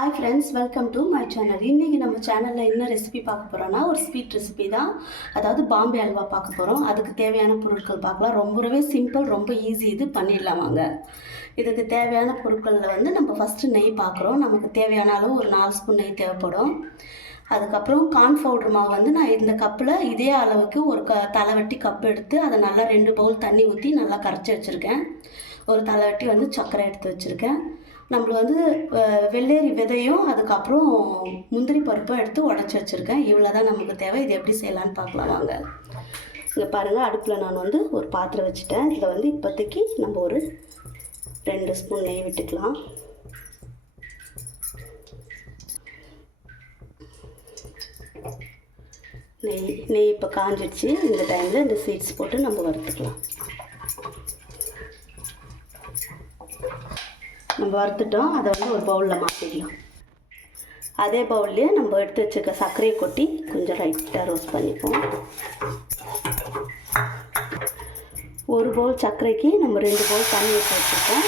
Hi friends, welcome to my channel. இன்றைக்கி நம்ம சேனலில் என்ன ரெசிபி பார்க்க போகிறோன்னா ஒரு ஸ்வீட் ரெசிபி தான். அதாவது பாம்பே அல்வா பார்க்க போகிறோம். அதுக்கு தேவையான பொருட்கள் பார்க்கலாம். ரொம்பவே சிம்பிள், ரொம்ப ஈஸி. இது பண்ணிடலாம் வாங்க. இதுக்கு தேவையான பொருட்களில் வந்து நம்ம ஃபஸ்ட்டு நெய் பார்க்குறோம். நமக்கு தேவையான அளவு ஒரு 4 ஸ்பூன் நெய் தேவைப்படும். அதுக்கப்புறம் கார்ன் பவுடர் மாவு வந்து நான் இந்த கப்பில் இதே அளவுக்கு ஒரு தலைவட்டி கப் எடுத்து அதை நல்லா 2 பவுல் தண்ணி ஊற்றி நல்லா கரைச்சி வச்சுருக்கேன். ஒரு தலைவட்டி வந்து சர்க்கரை எடுத்து வச்சுருக்கேன். நம்ம வந்து வெள்ளேரி விதையும் அதுக்கப்புறம் முந்திரி பருப்பும் எடுத்து உடச்சி வச்சுருக்கேன். இவ்வளோ தான் நமக்கு தேவை. இது எப்படி செய்யலான்னு பார்க்கலாம் வாங்க. இங்கே பாருங்கள், அடுப்பில் நான் வந்து ஒரு பாத்திரம் வச்சுட்டேன். இதில் வந்து இப்போதைக்கு நம்ம ஒரு 2 ஸ்பூன் நெய் விட்டுக்கலாம். நெய் இப்போ காஞ்சிடுச்சு. இந்த டைமில் இந்த சீட்ஸ் போட்டு நம்ம வறுத்துக்கலாம். நம்ம வறுத்துட்டோம். அதை வந்து ஒரு பவுலில் மாற்றிக்கலாம். அதே பவுல்லையே நம்ம எடுத்து வச்சுக்க சர்க்கரையை கொட்டி கொஞ்சம் லைட்டாக ரோஸ்ட் பண்ணிப்போம். ஒரு பவுல் சர்க்கரைக்கு நம்ம 2 பவுல் தண்ணி ஊற்றி வச்சுருக்கோம்.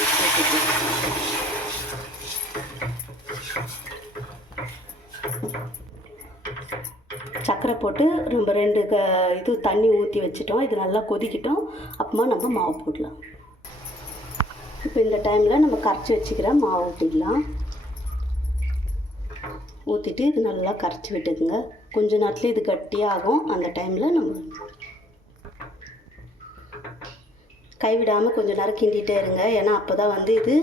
சர்க்கரை போட்டு நம்ம 2 தண்ணி ஊற்றி வச்சுட்டோம். இது நல்லா கொதிக்கிட்டோம். அப்புறமா நம்ம மாவு போடலாம். இப்போ இந்த டைமில் நம்ம கரைச்சி வச்சுக்கிற மாவு ஊற்றிக்கலாம். ஊற்றிட்டு இது நல்லா கரைச்சி விட்டுக்குங்க. கொஞ்ச நேரத்தில் இது கட்டியாகும். அந்த டைமில் நம்ம கைவிடாமல் கொஞ்சம் நேரம் கிண்டிகிட்டே இருங்க. ஏன்னா அப்போ தான் வந்து இது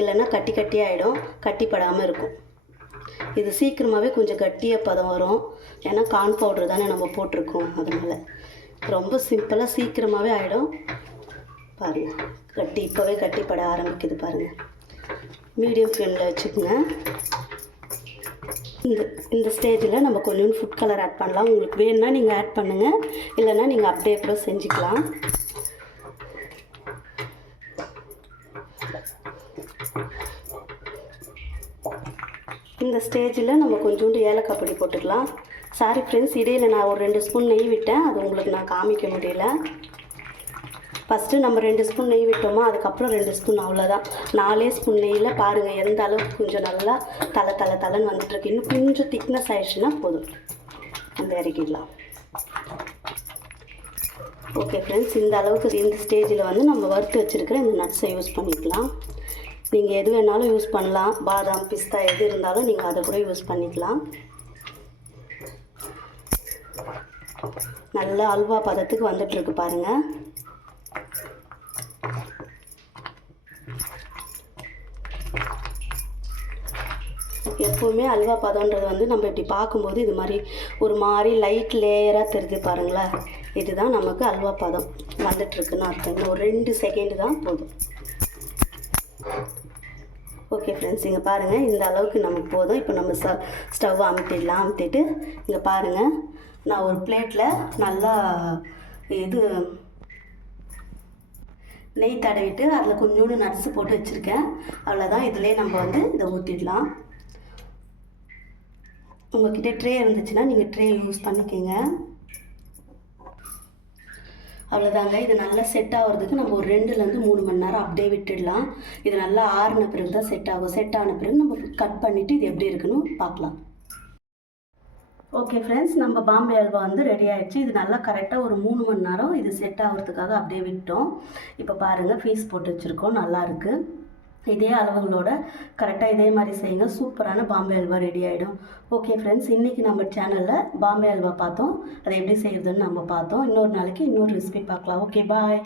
இல்லைன்னா கட்டி ஆகிடும், கட்டிப்படாமல் இருக்கும். இது சீக்கிரமாகவே கொஞ்சம் கட்டிய பதம் வரும். ஏன்னா கார்ன் பவுடர் தானே நம்ம போட்டிருக்கோம். அதனால் ரொம்ப சிம்பிளாக சீக்கிரமாகவே ஆகிடும். பாருங்கள், இப்போவே கட்டிப்பட ஆரம்பிக்குது பாருங்கள். மீடியம் ஃப்ளேமில் வச்சுக்கோங்க. இந்த ஸ்டேஜில் நம்ம கொஞ்சம் ஃபுட் கலர் ஆட் பண்ணலாம். உங்களுக்கு வேணும்னா நீங்கள் ஆட் பண்ணுங்கள், இல்லைன்னா நீங்கள் அப்படியே கூட செஞ்சுக்கலாம். இந்த ஸ்டேஜில் நம்ம கொஞ்சோண்டு ஏலக்காய் பொடி போட்டுக்கலாம். சாரி ஃப்ரெண்ட்ஸ், இடையில் நான் ஒரு 2 ஸ்பூன் நெய் விட்டேன். அது உங்களுக்கு நான் காமிக்க முடியல. ஃபஸ்ட்டு நம்ம 2 ஸ்பூன் நெய் விட்டோமா, அதுக்கப்புறம் 2 ஸ்பூன், அவ்வளோதான். 4 ஸ்பூன் நெய்யில் பாருங்கள் எந்த அளவுக்கு கொஞ்சம் நல்லா தலைன்னு வந்துட்டுருக்கு. இன்னும் கொஞ்சம் திக்னஸ் ஆகிடுச்சுன்னா போதும், நம்ம இறக்கிடலாம். ஓகே ஃப்ரெண்ட்ஸ், இந்த அளவுக்கு இந்த ஸ்டேஜில் வந்து நம்ம வறுத்து வச்சுருக்கிற இந்த நட்ஸை யூஸ் பண்ணிக்கலாம். நீங்கள் எது வேணாலும் யூஸ் பண்ணலாம். பாதாம், பிஸ்தா எது இருந்தாலும் நீங்கள் அதை கூட யூஸ் பண்ணிக்கலாம். நல்லா அல்வா பதத்துக்கு வந்துட்டுருக்கு பாருங்கள். எப்போவுமே அல்வா பதம்ன்றது வந்து நம்ம இப்படி பார்க்கும்போது இது மாதிரி ஒரு மாதிரி லைட் லேயராக தெரிஞ்சு பாருங்களேன். இதுதான் நமக்கு அல்வா பதம் வந்துட்டுருக்குன்னு அர்த்தம். இன்னும் ஒரு 2 செகண்டு தான் போதும். ஓகே ஃப்ரெண்ட்ஸ், இங்கே பாருங்கள், இந்த அளவுக்கு நமக்கு போதும். இப்போ நம்ம ஸ்டவ் அமுத்திட்டு இங்கே பாருங்கள், நான் ஒரு பிளேட்டில் நல்லா நெய் தடவிட்டு அதில் கொஞ்சோண்டு நட்ஸு போட்டு வச்சுருக்கேன். அவ்வளோதான். இதிலே நம்ம வந்து இதை ஊற்றிடலாம். உங்கள்கிட்ட ட்ரே இருந்துச்சுன்னா நீங்கள் ட்ரே யூஸ் பண்ணிக்கோங்க. அவ்வளோதாங்க. இது நல்லா செட் ஆகிறதுக்கு நம்ம ஒரு 2லேருந்து 3 மணி நேரம் அப்படியே விட்டுடலாம். இது நல்லா ஆறின பிறகு தான் செட் ஆகும். செட் ஆன பிறகு நம்ம கட் பண்ணிவிட்டு இது எப்படி இருக்குன்னு பார்க்கலாம். ஓகே ஃப்ரெண்ட்ஸ், நம்ம பாம்பே அல்வா வந்து ரெடி ஆகிடுச்சு. இது நல்லா கரெக்டாக ஒரு 3 மணி நேரம் இது செட் ஆகிறதுக்காக அப்படியே விட்டோம். இப்போ பாருங்கள், பீஸ் போட்டு வச்சுருக்கோம். நல்லாயிருக்கு. இதே அளவுகளோட கரெக்டாக இதே மாதிரி செய்யுங்க. சூப்பரான பாம்பே அல்வா ரெடி ஆகிடும். ஓகே ஃப்ரெண்ட்ஸ், இன்றைக்கி நம்ம சேனலில் பாம்பே அல்வா பார்த்தோம். அதை எப்படி செய்கிறதுன்னு நம்ம பார்த்தோம். இன்னொரு நாளைக்கு இன்னொரு ரெசிபி பார்க்கலாம். ஓகே, பாய்.